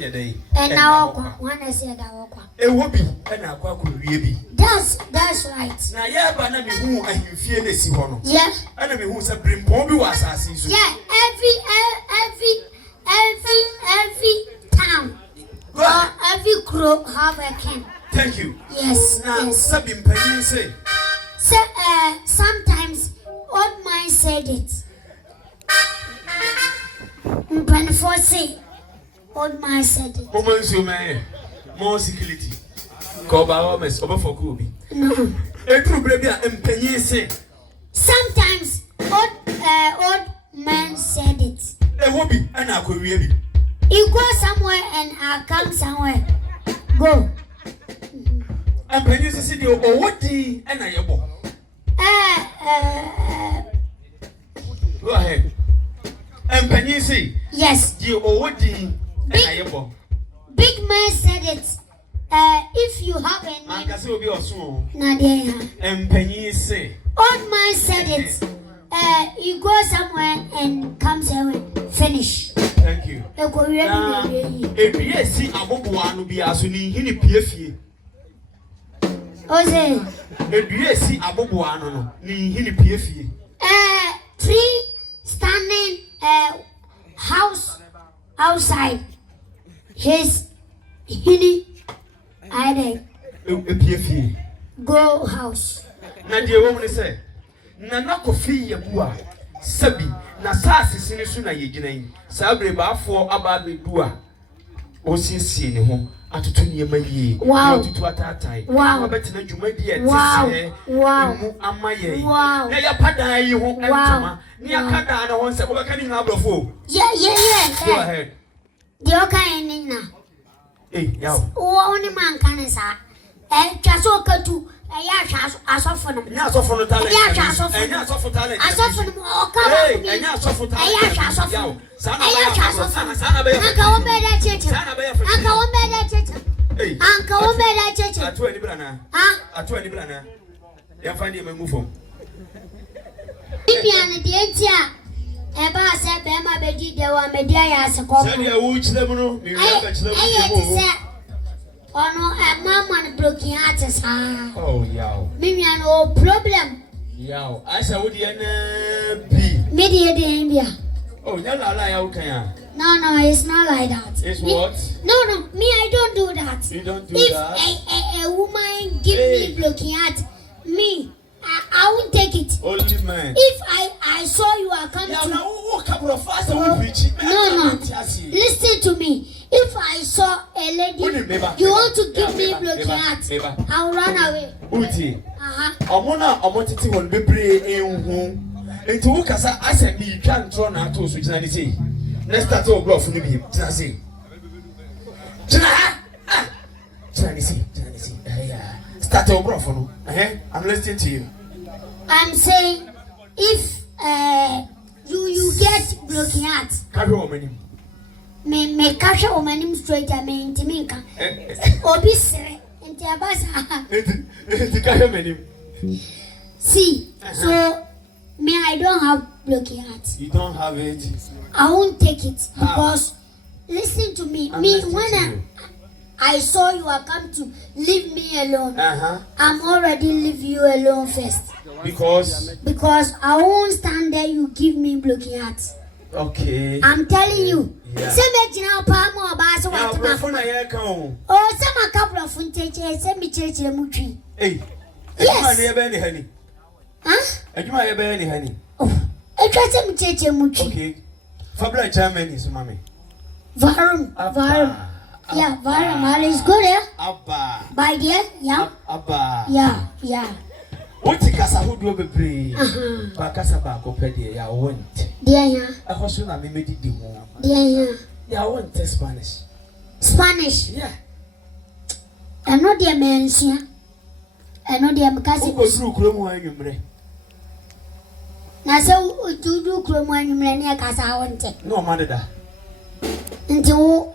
your day. And now one I said I walk. A whoopee and a quack will be. That's right. Now, yeah, but I mean, who are you feeling? See, one. Yeah. And I mean, who's a brim pombi was as yeah, every town or every group have a king. Thank you. Yes. Now, yes. Sabin Penny say. So, sometimes old man said it. Before say, old man said it. Woman's you may more security. Call by almost over for Kobe. No. A true baby and Penny say. Sometimes old man said it. A whoopee and I could really. You go somewhere and I come somewhere. Go. And Penny said, oh, what tea and I go. Go ahead. And Penny say, yes. You oh, what tea and I go. Big man said it. If you have any. Mancassi will be also. Nadia. And Penny say. Old man said it. You go somewhere and comes here finish. Thank you. If you see a bobo be as you need him PFE. Ose. If you see a bobo no, need him PFE. Three standing house outside. His hini I PFE. Go house. Na dear woman say, Nana Kofi Yabua, Sabi, Nasasi Sinisuna Yegina, Sabre Bafo Ababe Dua, Osi in home, at 2 year may wow to Atatai. Wow, better you may be at wow, Amaye. Wow, Naya Pada, you won't wow, Niakada, once a working have before. Yeah. Go ahead. The okay, Nina. Eh, yow. Only man can say, Chasoka to. I suffer them. I suffer the talent. I suffer them. I suffer them. Oh, come on. I suffer talent. I suffer them. Uncle, better church. Uncle, better church. Uncle, better church. At 20 brana. At 20 brana. You find him a move home. Bibian, the entire. Eba said, Bema Bedi, there were media as a call. Send your witch level. Oh no, a mama broken artist. Oh, yow. Maybe no problem. Yow, I said, would you be? Media de India. Oh, you're not like okay. No, it's not like that. It's what? No, me, I don't do that. You don't do if that? If a woman give me blocking art, me, I won't take it. Only man. If I saw you are coming to... No. Listen to me. If I saw a lady, you want to give me blocking art, I'll run away. Uti. Amona will be brave in whom. And to look as I said, you can't run out to switch. Let's start to blow from the Tennessee. Start to blow for you. I'm listening to you. I'm saying, if you get blocking art, carry on. Me catch a woman straight. I mean, Timinka. Obisere. See, so me, I don't have blocking art. You don't have it. I won't take it because listen to me. When I saw you are come to leave me alone. I'm already leave you alone first. Because I won't stand there. You give me blocking art. Okay. I'm telling you. Yeah. Now, oh, some a couple of funtages, send me church in Mutri. Hey, yes. Honey. Huh? And you might have any honey. Oh, I try some church in Mutri. Okay. Fabra Germany is mommy. Varum. Yeah, Varum is good, eh? Abba. By dear, yeah. Abba. Yeah. What the casa who do be brave? Bacasaba, Copedia, I want. Dear, I was soon I made it the home. Dear, I want Spanish. Spanish? Yeah. I'm not dear man, sir. I'm not dear because it was through Chrome. Now, so do Chrome when you near Casa, I want it. No, mother. Into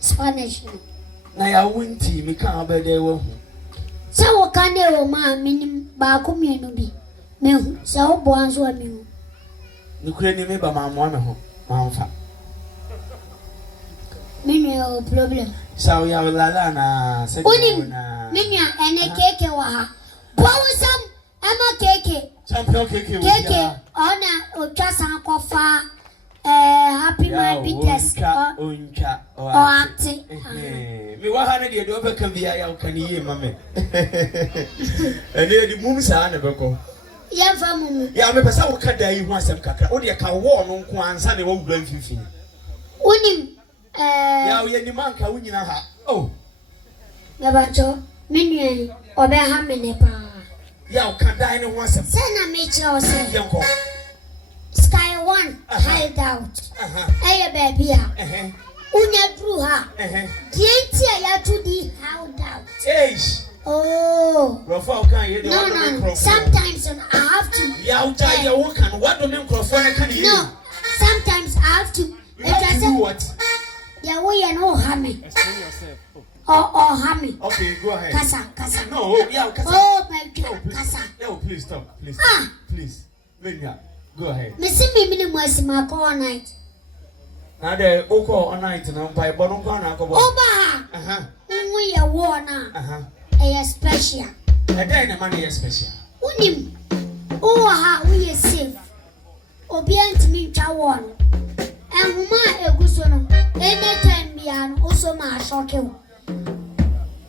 Spanish. Now, I won't tea, me can't be there. So, what can they man mean by community? Me, so bonds were me. You couldn't remember my mama, Mamma. no problem. So ya la na say na. Minya ene keke wa ha. Bawusam ama keke. Champion keke. Keke ona otwasan kofa happy my biggest onka o ati. Me wa ha na de do be kan bia ya kan yi mame. Ene di mum sa na beko. Ya fa mum. Ya me pesa wo ka dai hu asem kakra. O de ka wo no nko ansa na wo wura mfimfini. Unim ya wo ni man ka wo nyina ha. Oh. Ya bacho minye obe ha me ne pa. Ya wo ka dai ne hu asem. Say na me che o say. Yanko. Sky one held out. Hey baby ya. Unya drew ha. Dienti ya to the held out. Eish. Oh. Rafa kan ye de no. Sometimes I have to. Ya uta ya wo kan what do men crofone kan ye. No. Sometimes I have to. What? Yeah, we are no hammy. Explain yourself. Or hammy. Okay, go ahead. Kasa. No, yeah, Kasa. Oh my God, Kasa. No, please stop. Please. Please. Lenya, go ahead. Me see me minimum my call night. Now the oko all night now by bottom corner. Oba. We are war now. A special. And then the money is special. Unim. Oh, ha, we are safe. Obedient me chawan. And woman a gusono. Anytime me and also my shock.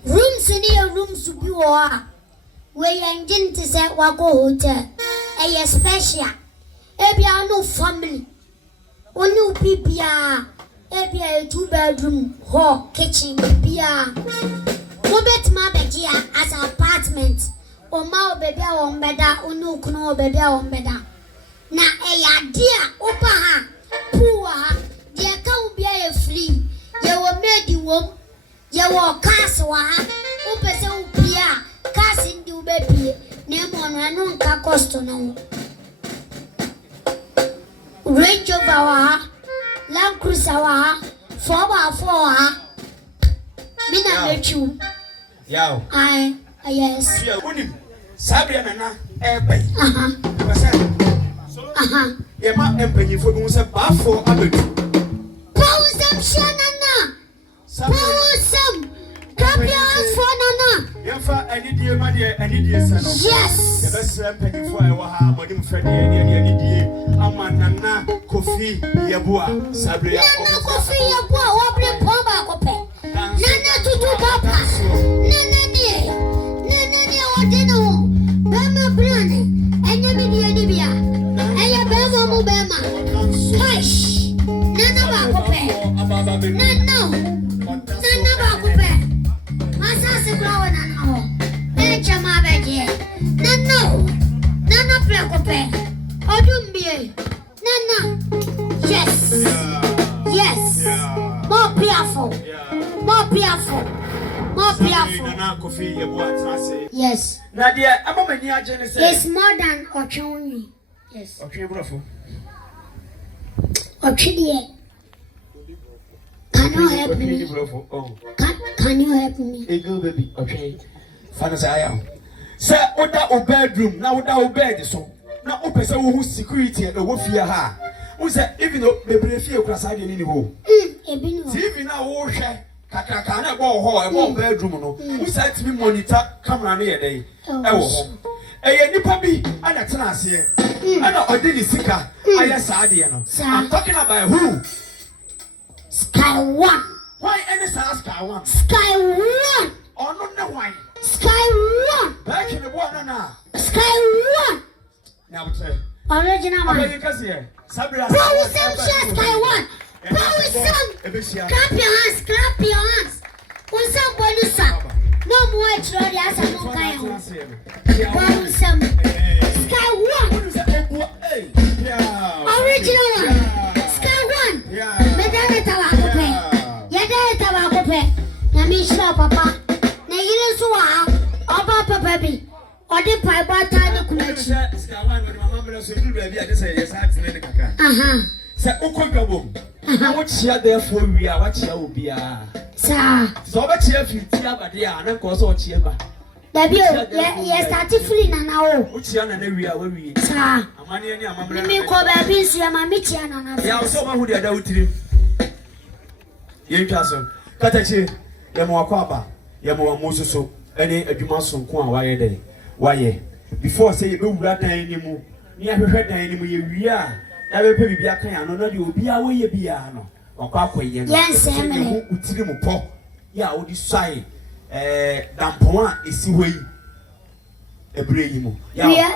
Rooms near rooms to be war. We engine to say Wako Hotel. A special. Ebia no family. Onu pipia. Ebia a 2-bedroom hall kitchen pia. Robert Mabegia as an apartment. O ma baby on beda. Onu kuno baby on beda. Na eya dia opa ha. Puwa ha. Dia ka ubia ye free. Ye wo made wom. Ye wo cars wa ha. Upese upia. Cars ndi ubepie. Nemo no nka cost no. Range Rover wa ha. Land Cruiser wa ha. 4x4 ha. Mina mechu. Yao. Yes. Yeah, unim. Sabia nana ebe. Yeah, ma empenyi fo bi se ba fo abedu. Pawusam shanana. Pawusam. Kapians for nana. Yefa anidie ma de anidie sa no. Yes. The best empenyi fo e wa ha modim fre de anidie ama nana Kofi Yeboah Sabria. Nana Kofi Yeboah obre pomba kope. Nana tutu papa. Nana ni odino. Bema brane. Enya mi di bia. Eya bema mu bema. Hush. Nana ba kope. Nana ba kope. Masa se brawa nana ho. Echa ma beje. Nana pre kope. Odumbie. Nana. Yes. Yes. More prayerful. More prayerful. More prayerful. Nana Kofi Yeboah. Yes. Nadia, I'm a many agents. It's more than Ochoni. Yes. Okay, bravo. Ochidie. Can you help me? Can you help me? A girl baby. Okay. Fancy I am. Sir, order a bedroom. Now order a bed. So now open so who security and what fear her. Who said even though the brave you cross side in the hole. TV now oh share. Kaka na go ho e mo bedroom no. Who said to me monitor camera near day. Ewo. Eye nipa bi ana tena ase. Ana odini sika. Aye saade no. I'm talking about who? Sky One. Why any Sky One? Sky One. Oh no no why? Sky One. Back in the water now. Sky One. Now say. Original one. You can see. Sabria. Pawusam Sky One. Pawusam. Clap your hands. Clap your hands. Usam bonusa. No more trade as a no kayo. Pawusam. Sky One. Original one. Sky One. Medare tawakope. Yadare tawakope. Namisha papa. Na yile suwa. Oba papa bi. Odi pai bata ni kunachi. Sky One when mama me so do baby I just say yes heart me kaka. Say ukogabo. What chia there for we are what chia obi a. Sir. So what chia fiti abade a na ko so chia ba. Dabi o ye start free na na o. What chia na na we a we. Sir. Amane ni amamre. Me ko ba bi nsu ya ma me chia na na. Ya so ma hu dia da utiri. Ye twa so. Katachi, Yamakwaba, Yamamoso, any Edumason Kwan, why, before say you don't rat anymore. You have heard anymore, we are. I will pay you, I know you will be away, you be or Quakway, yes, Emily. Utilimu, yeah, what you say, Dampoa is the way.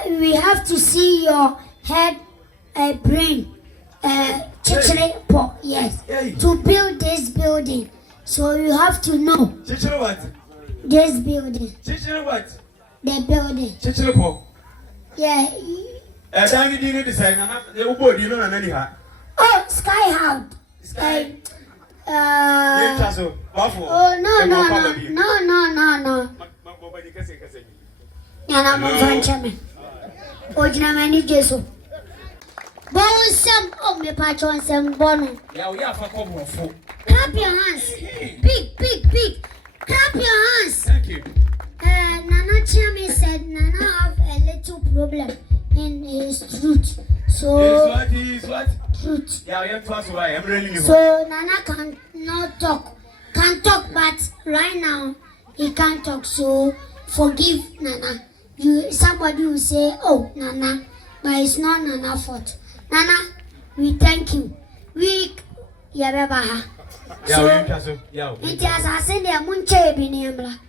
We have to see your head, brain, yes, to build this building. So you have to know what? This building. What? The building. Yeah. Oh, Sky House. Oh no. Yana mfanchame. Ojina mani Jesu. Bonsam o me patron sem bonu. Ya we afa kobo. Clap your hands. Big. Clap your hands. Thank you. Nana Chiami said Nana have a little problem in his truth. So what? Truth. Yeah, you have to why I'm really. So Nana cannot talk. Can talk, but right now he can't talk. So forgive Nana. Somebody will say, oh, Nana, but it's not Nana's fault. Nana, we thank you. We, Yabaha. So, it has a send a munche biniamla.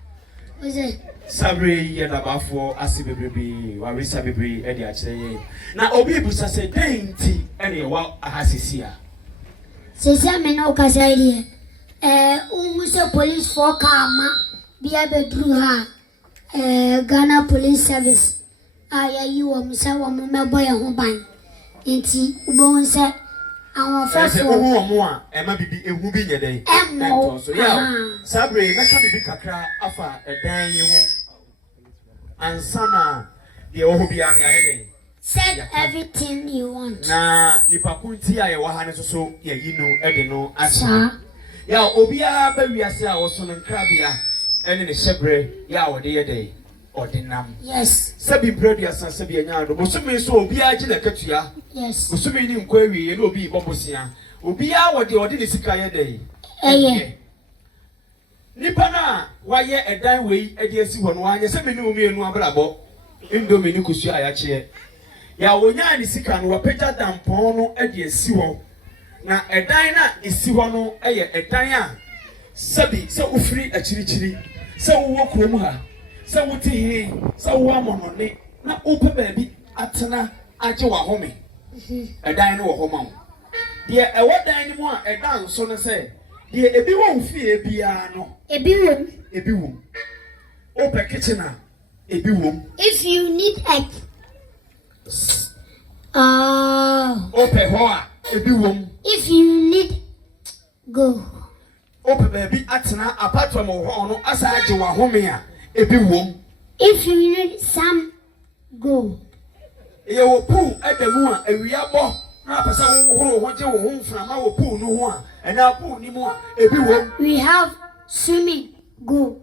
Was it? Sabri Yadabafo, Asibibi, Warisabibi, Eddie Ache. Now, Obibusa said, dainty, any wow, Ahasisia. Says Yameno Casadia. Umusa police for Kama, be able to her. Ghana Police Service. You are Missa Wamma boy and Hoban. Inti, Ubon said, our first more, Emma be a whooping a day. So, yeah, Sabri, let me be Kakra, Afa, a day, and Sana, the Obiani. Said everything you want. Na, Nipakunti, I was so, yeah, you know, Edino, Asa. Yeah, Obia, baby, I say I was on Crabia. And in the Shebre, Yaw, day, or the Nam. Yes. Sabi Bredias and Sabi Yard, Bosumi so be a Katia. Yes. Bosumi inquiry, and will be Bobosia. Ubia, what the ordinary Kaya day. Eh, Nipana, why yet a dime way, a dear Siwan, why, yes, I knew me and Wabrabo, in Dominicusia Yache. Yawonia is sick and were better than Pono, a dear Siwo. Now a diner is Siwano, a diner. Sabi, so free a chiri. So walk home her. So what he, so one on it. Now open baby, Atana, Ajoa home. A dino home. Dear, a what dine more, a dance, so to say. Dear, a be won't fear piano. A be womb. Open kitchener, a be womb. If you need egg. Open hoa, a be womb. If you need go. Open baby atena apart from ono asaje wa homea ebi wom. If you need some go. E wo pool edemu a awia bo na pesa wo horo wo je wo honfra ma wo pool no ho a e na pool ni mu a ebi wom. We have swimming go.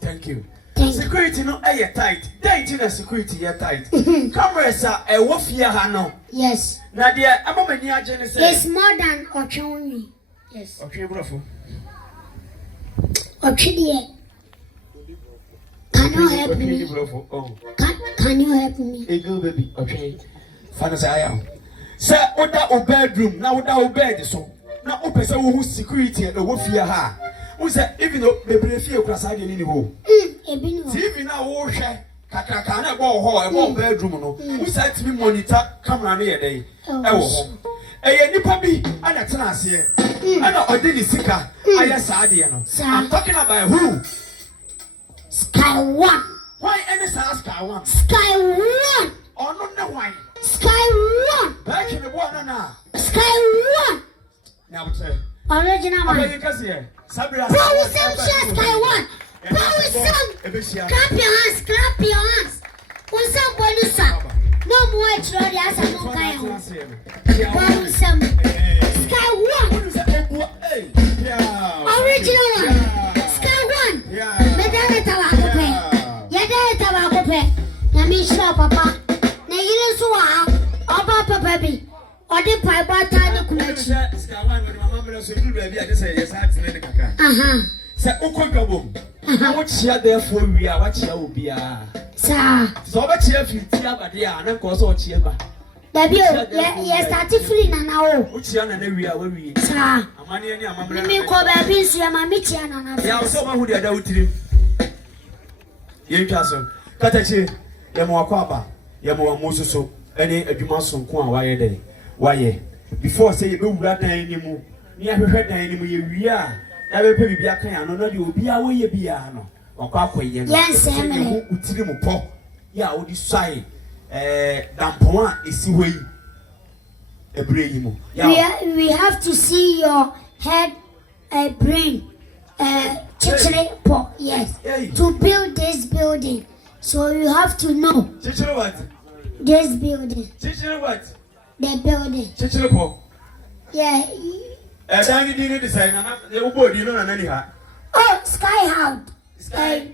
Thank you. Security no aye tight. Date na security ya tight. Cameras are e wo fia ha no. Yes. Na de amamani agene say. It's more than Ochonyi. Yes. Okay, brofo. Ochidiye. Can you help me? Can you help me? A girl baby, okay. Fancy I am. Sir, oda o bedroom, now oda o bed so. Now o person who security e wo fear ha. Who say even though bebre fear kwasa de ni ho. Ebi no. TV na wo hwe kakaka na go ho e wo bedroom no. Who say to me monitor camera na ye dey. E wo ho. Eye nipa bi ana tena ase. Ana odini sika aya saade no. I'm talking about who? Sky One. Why any Sky One? Sky One. Oh no why? Sky One. Back in the water now. Sky One. Now say. Original man. What you can see? Sabria. Sky One. Clap your hands. Clap your hands. What's up, Bonusa? No more trolley as a no guy. Sky One. Original one. Sky One. Medare tawakope. Yadare tawakope. Yamisha papa. Na yile suwa. Oba papa bi. Ode pa my bata kunachi. Say ukogabo. What share therefore we are what share will be Sir. So what share 50 abadia and cause or chieba. Dabio, yes, started feeling now. Which young and we are where we Sir. Me call baby, so I'm a Michiana. Yeah, someone who did out him. Yen Castle, Katachi, Yamo Quaba, Yamo Mosuso, any a Jumason Quan, why a day? Why, before say you don't got anymore. Near heard anymore, we are. Never pay me back, I know you will be away a piano. Or Quackway, yes, Emily. Utilimu pop. Yeah, what you say? Dampoa is way a brain. We have to see your head, brain, yes, to build this building. So you have to know what? This building. What? The building. Yeah. I didn't decide. You know, anyhow. Oh, Sky House. Sky.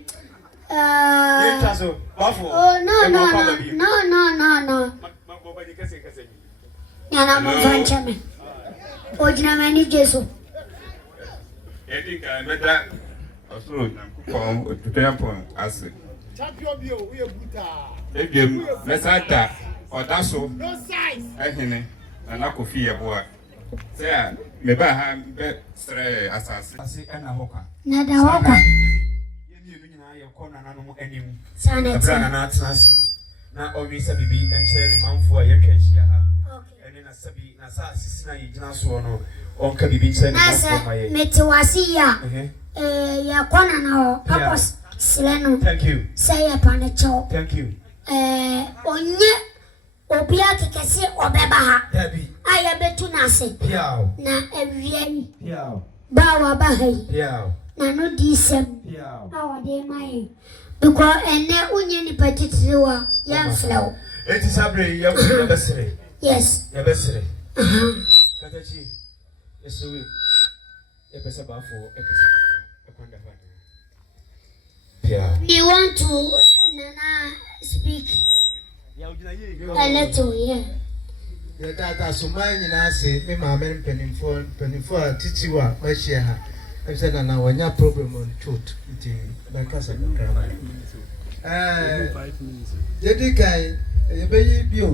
Oh no. Yana mfanchame. Ojina mani Jesu. Edika meta osoro nyankopon otutempon ase. Champion bio we buta. Ebiem mesata odaso. No size. Ehene na kofi yeboa. Say a me ba ha be stre asase. Ase na hoka. Na da hoka. Sana na atnasi na obisa bibi enche ne manfo a yetwa hia ha ene na sabi na sa asisi na yigina so no onka bibi enche ne manfo maye metewasi ya ya kwana na purpose sileno. Thank you. Say ya panacho. Thank you. Onye obia kekese obeba ha Dabi aya betu na ase piao na ewiani piao bawa bahai piao na no disem piao awade mai because ene unye ni patitiwa ya flow. Eti sabre ya ku besere. Yes. Ya besere. Katachi. Yesu. Ya pesa bafo ekasa ekwanda fa. Piao. We want to Nana speak a little, yeah. The data so many na say me ma men penifo titiwa ma share ha. I said na when ya problem on truth. Like kasa kra. Dedi kai e be yi bio